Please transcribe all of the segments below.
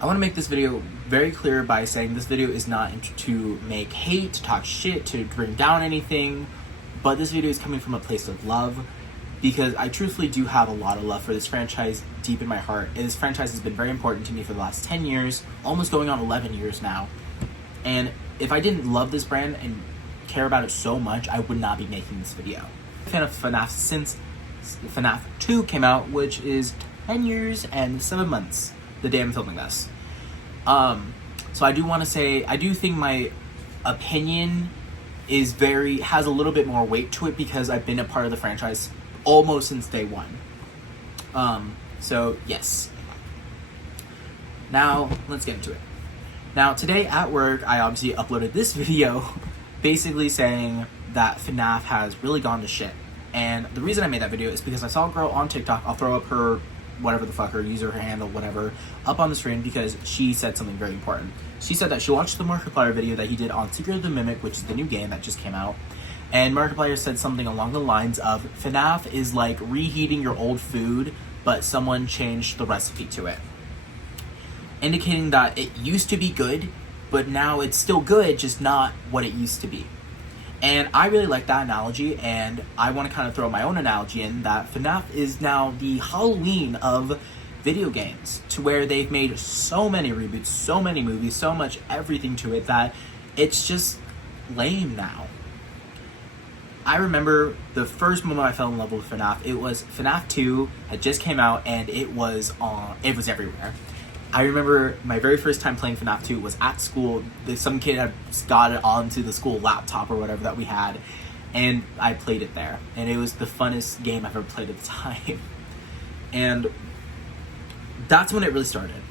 I want to make this video very clear by saying this video is not to make hate, to talk shit, to bring down anything, but this video is coming from a place of love, because I truthfully do have a lot of love for this franchise deep in my heart. And this franchise has been very important to me for the last 10 years, almost going on 11 years now. And if I didn't love this brand and care about it so much, I would not be making this video. I'm a fan of FNAF since FNAF 2 came out, which is 10 years and 7 months, the day I'm filming this. So I do want to say, I do think my opinion has a little bit more weight to it because I've been a part of the franchise almost since day one. So yes. Now, let's get into it. Now, today at work, I obviously uploaded this video basically saying that FNAF has really gone to shit. And the reason I made that video is because I saw a girl on TikTok, I'll throw up her, whatever the fuck, her user, her handle, whatever, up on the screen because she said something very important. She said that she watched the Markiplier video that he did on Secret of the Mimic, which is the new game that just came out. And Markiplier said something along the lines of, FNAF is like reheating your old food, but someone changed the recipe to it. Indicating that it used to be good, but now it's still good, just not what it used to be. And I really like that analogy, and I want to kind of throw my own analogy in that FNAF is now the Halloween of video games, to where they've made so many reboots, so many movies, so much everything to it that it's just lame now. I remember the first moment I fell in love with FNAF, it was FNAF 2 had just came out and it was everywhere. I remember my very first time playing FNAF 2 was at school. Some kid had got it onto the school laptop or whatever that we had, and I played it there. And it was the funnest game I've ever played at the time. And that's when it really started.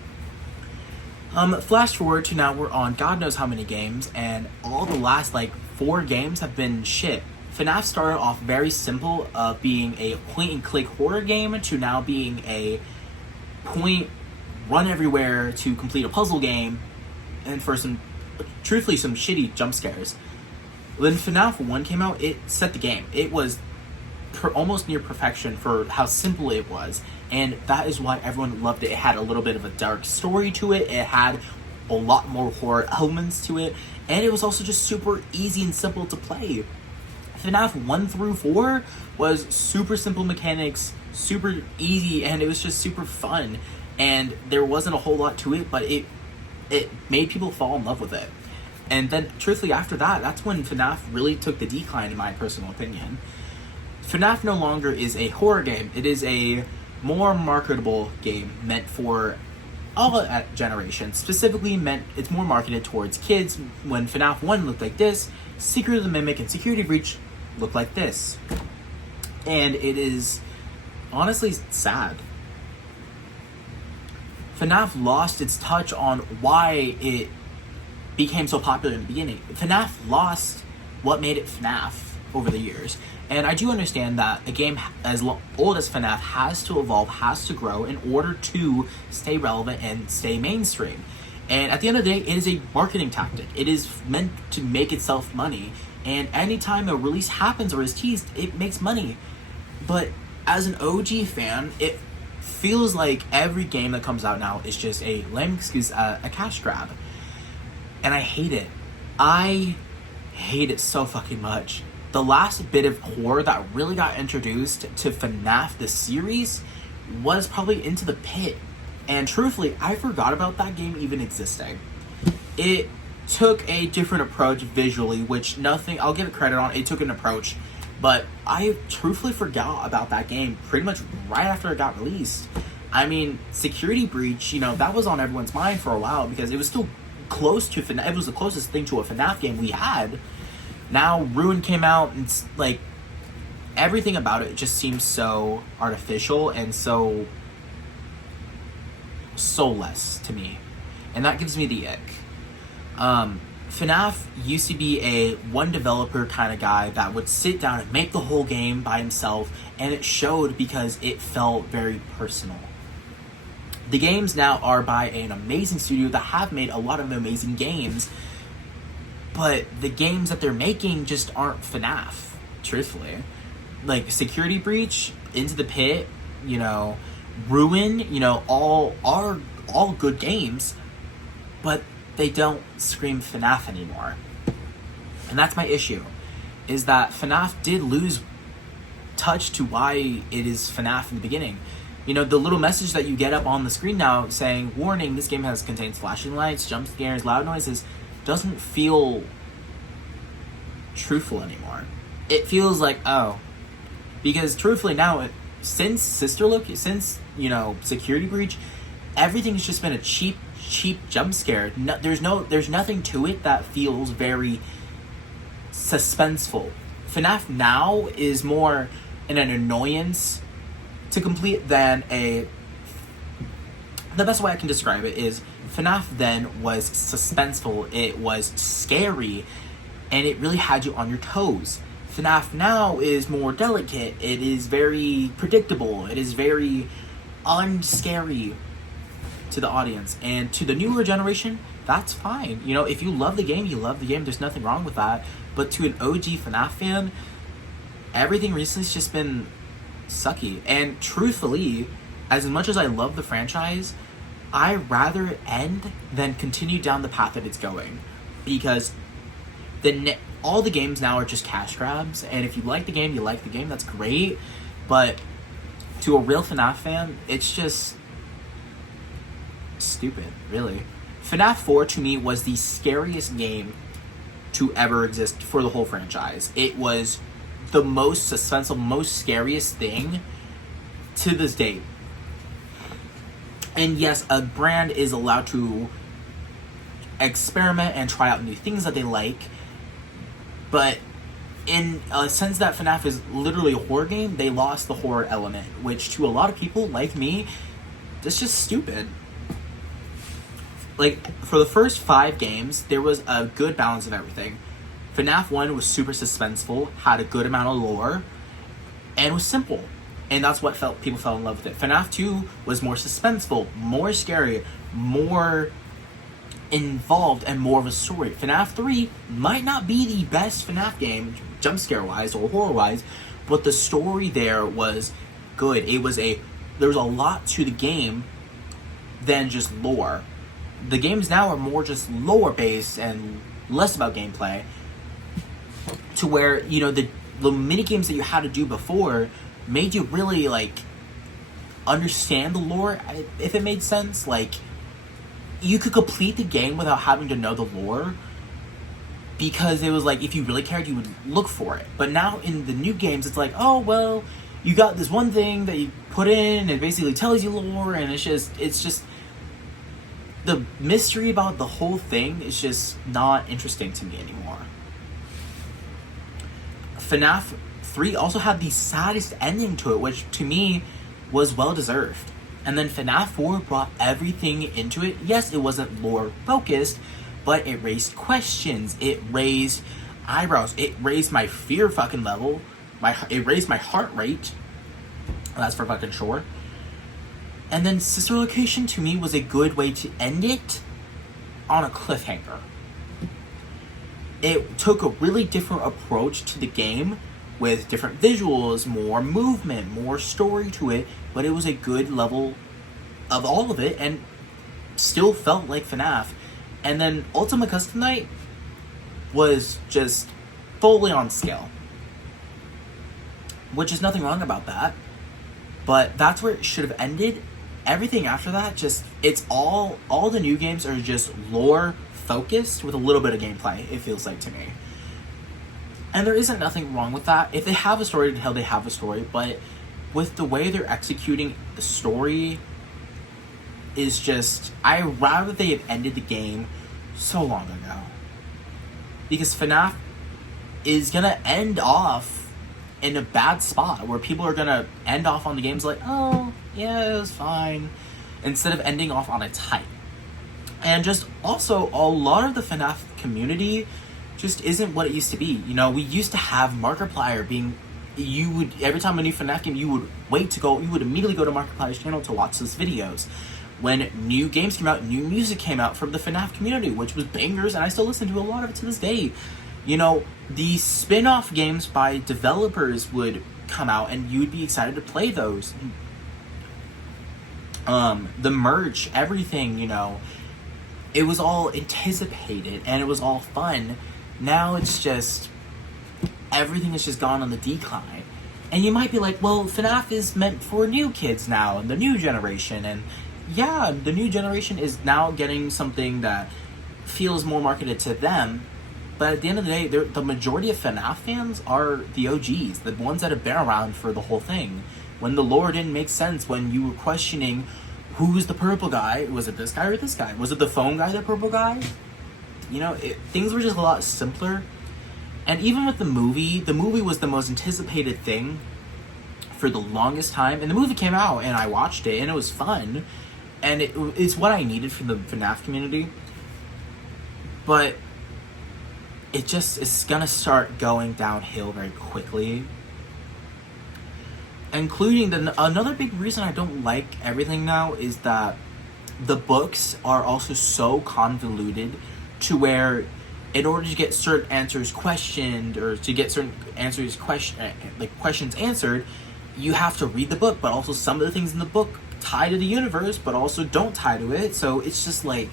Flash forward to now, we're on God knows how many games, and all the last 4 games have been shit. FNAF started off very simple, of being a point-and-click horror game to now being a run everywhere to complete a puzzle game, and for some shitty jump scares. When FNAF 1 came out, it set the game. It was almost near perfection for how simple it was, and that is why everyone loved it. It had a little bit of a dark story to it, it had a lot more horror elements to it, and it was also just super easy and simple to play. FNAF 1 through 4 was super simple mechanics, super easy, and it was just super fun. And there wasn't a whole lot to it, but it made people fall in love with it. And then, truthfully, after that, that's when FNAF really took the decline, in my personal opinion. FNAF no longer is a horror game. It is a more marketable game meant for all generations. Specifically it's more marketed towards kids. When FNAF 1 looked like this, Secret of the Mimic and Security Breach look like this. And it is honestly sad. FNAF lost its touch on why it became so popular in the beginning. FNAF lost what made it FNAF over the years. And I do understand that a game as old as FNAF has to evolve, has to grow in order to stay relevant and stay mainstream. And at the end of the day, it is a marketing tactic. It is meant to make itself money. And anytime a release happens or is teased, it makes money. But as an OG fan, it feels like every game that comes out now is just a cash grab. And I hate it. I hate it so fucking much. The last bit of horror that really got introduced to FNAF the series was probably Into the Pit. And truthfully, I forgot about that game even existing. It took a different approach visually, which I'll give it credit on, it took an approach. But I truthfully forgot about that game pretty much right after it got released. I mean, Security Breach, that was on everyone's mind for a while because it was still close to FNAF. It was the closest thing to a FNAF game we had. Now Ruin came out, and it's everything about it just seems so artificial and so soulless to me. And that gives me the ick. FNAF used to be a one developer kind of guy that would sit down and make the whole game by himself, and it showed because it felt very personal. The games now are by an amazing studio that have made a lot of amazing games, but the games that they're making just aren't FNAF, truthfully. Security Breach, Into the Pit, Ruin, all all good games, but they don't scream FNAF anymore. And that's my issue, is that FNAF did lose touch to why it is FNAF in the beginning. You know, the little message that you get up on the screen now saying, warning, this game contains flashing lights, jump scares, loud noises, doesn't feel truthful anymore. It feels like, oh, because truthfully now, since Security Breach, everything's just been a cheap jump scare. There's nothing to it that feels very suspenseful. FNAF now is more an annoyance to complete than the best way I can describe it is FNAF then was suspenseful, it was scary, and it really had you on your toes. FNAF now is more delicate, it is very predictable, it is very unscary to the audience. And to the newer generation, that's fine. You know, if you love the game, you love the game, there's nothing wrong with that. But to an OG FNAF fan, everything recently's just been sucky. And truthfully, as much as I love the franchise, I'd rather it end than continue down the path that it's going. Because all the games now are just cash grabs, and if you like the game, you like the game, that's great. But to a real FNAF fan, it's just stupid, really. FNAF 4 to me was the scariest game to ever exist for the whole franchise. It was the most suspenseful, most scariest thing to this date. And yes, a brand is allowed to experiment and try out new things that they like, but in a sense that FNAF is literally a horror game, they lost the horror element, which to a lot of people like me, that's just stupid. Like, for the first 5 games, there was a good balance of everything. FNAF 1 was super suspenseful, had a good amount of lore, and was simple. And that's what people fell in love with it. FNAF 2 was more suspenseful, more scary, more involved, and more of a story. FNAF 3 might not be the best FNAF game, jump scare wise or horror wise, but the story there was good. There was a lot to the game than just lore. The games now are more just lore based and less about gameplay, to where, you know, the mini games that you had to do before made you really like understand the lore, if it made sense. Like, you could complete the game without having to know the lore, because it was like, if you really cared, you would look for it. But now in the new games, it's like, oh well, you got this one thing that you put in and it basically tells you lore, and it's just the mystery about the whole thing is just not interesting to me anymore. FNAF 3 also had the saddest ending to it, which to me was well deserved. And then FNAF 4 brought everything into it. Yes, it wasn't lore focused, but it raised questions, it raised eyebrows, it raised my fear fucking level, it raised my heart rate. That's for fucking sure. And then Sister Location to me was a good way to end it on a cliffhanger. It took a really different approach to the game with different visuals, more movement, more story to it, but it was a good level of all of it and still felt like FNAF. And then Ultimate Custom Night was just fully on scale, which is nothing wrong about that, but that's where it should have ended. Everything after that, just, it's all the new games are just lore focused with a little bit of gameplay, it feels like to me. And there isn't nothing wrong with that. If they have a story to tell, they have a story, but with the way they're executing the story is just, I rather they have ended the game so long ago. Because FNAF is gonna end off in a bad spot where people are gonna end off on the games like, oh, yeah, it was fine, instead of ending off on its hype. And just also, a lot of the FNAF community just isn't what it used to be. You know, we used to have Markiplier being, you would, every time a new FNAF game, you would immediately go to Markiplier's channel to watch his videos. When new games came out, new music came out from the FNAF community, which was bangers, and I still listen to a lot of it to this day. You know, the spin-off games by developers would come out, and you'd be excited to play those. The merch, everything, it was all anticipated and it was all fun. Now it's just, everything has just gone on the decline. And you might be like, well, FNAF is meant for new kids now and the new generation. And yeah, the new generation is now getting something that feels more marketed to them. But at the end of the day, the majority of FNAF fans are the OGs, the ones that have been around for the whole thing. When the lore didn't make sense, when you were questioning who's the purple guy, was it this guy or this guy? Was it the phone guy, the purple guy? Things were just a lot simpler. And even with the movie was the most anticipated thing for the longest time. And the movie came out and I watched it and it was fun. And it's what I needed from the FNAF community. But it's gonna start going downhill very quickly. Including another big reason I don't like everything now is that the books are also so convoluted to where in order to get certain answers questioned or to get certain questions answered, you have to read the book, but also some of the things in the book tie to the universe but also don't tie to it. So it's just like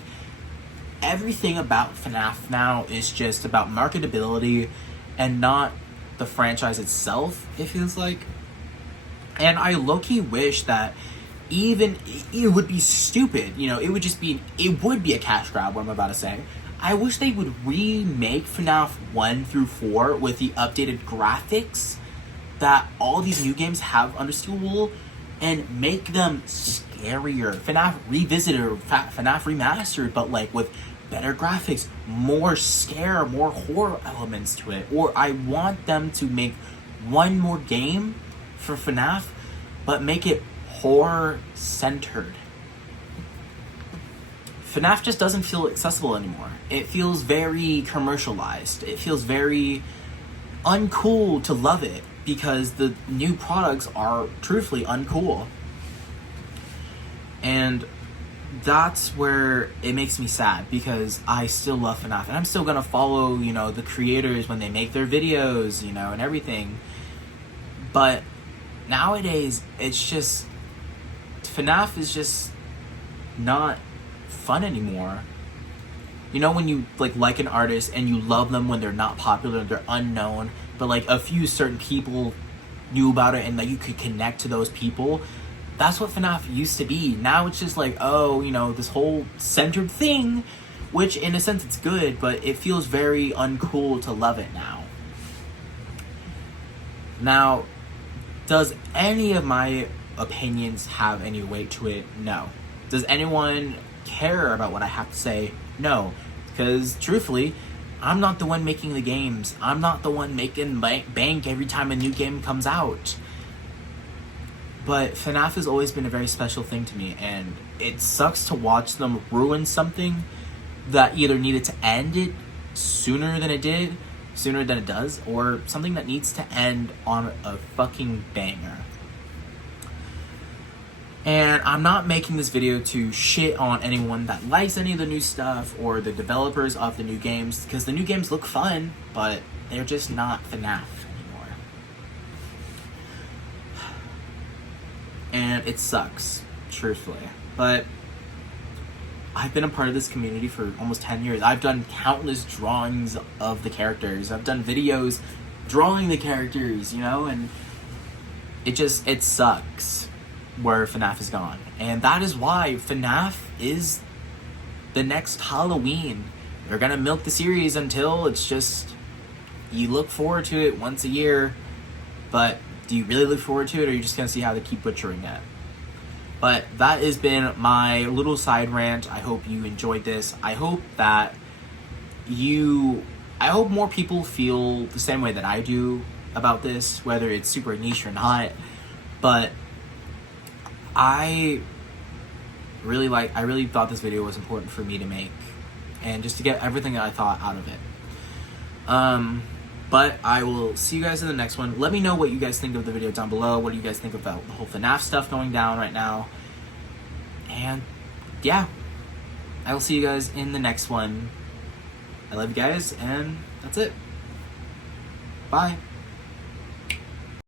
everything about FNAF now is just about marketability and not the franchise itself, it feels like. And I low-key wish that even it would be stupid, it would be a cash grab, what I'm about to say. I wish they would remake FNAF 1 through 4 with the updated graphics that all these new games have under Steel Wool and make them scarier. FNAF Revisited or FNAF Remastered, but like with better graphics, more scare, more horror elements to it. Or I want them to make one more game for FNAF, but make it horror-centered. FNAF just doesn't feel accessible anymore. It feels very commercialized. It feels very uncool to love it because the new products are truthfully uncool. And that's where it makes me sad because I still love FNAF and I'm still gonna follow, the creators when they make their videos, and everything. But nowadays, it's just, FNAF is just not fun anymore. When you like an artist and you love them when they're not popular, they're unknown, but like a few certain people knew about it and that you could connect to those people. That's what FNAF used to be. Now it's just like, this whole centered thing, which in a sense it's good, but it feels very uncool to love it now. Now, does any of my opinions have any weight to it? No. Does anyone care about what I have to say? No. Because, truthfully, I'm not the one making the games. I'm not the one making bank every time a new game comes out. But FNAF has always been a very special thing to me, and it sucks to watch them ruin something that either needed to end it sooner than it does, or something that needs to end on a fucking banger. And I'm not making this video to shit on anyone that likes any of the new stuff or the developers of the new games, because the new games look fun, but they're just not FNAF anymore. And it sucks, truthfully. But I've been a part of this community for almost 10 years. I've done countless drawings of the characters. I've done videos drawing the characters, and it sucks where FNAF is gone. And that is why FNAF is the next Halloween. They're gonna milk the series until it's just, you look forward to it once a year, but do you really look forward to it, or are you just gonna see how they keep butchering it? But that has been my little side rant. I hope you enjoyed this. I hope more people feel the same way that I do about this, whether it's super niche or not. But I really thought this video was important for me to make, and just to get everything that I thought out of it. But I will see you guys in the next one. Let me know what you guys think of the video down below. What do you guys think about the whole FNAF stuff going down right now? And yeah, I will see you guys in the next one. I love you guys, and that's it. Bye.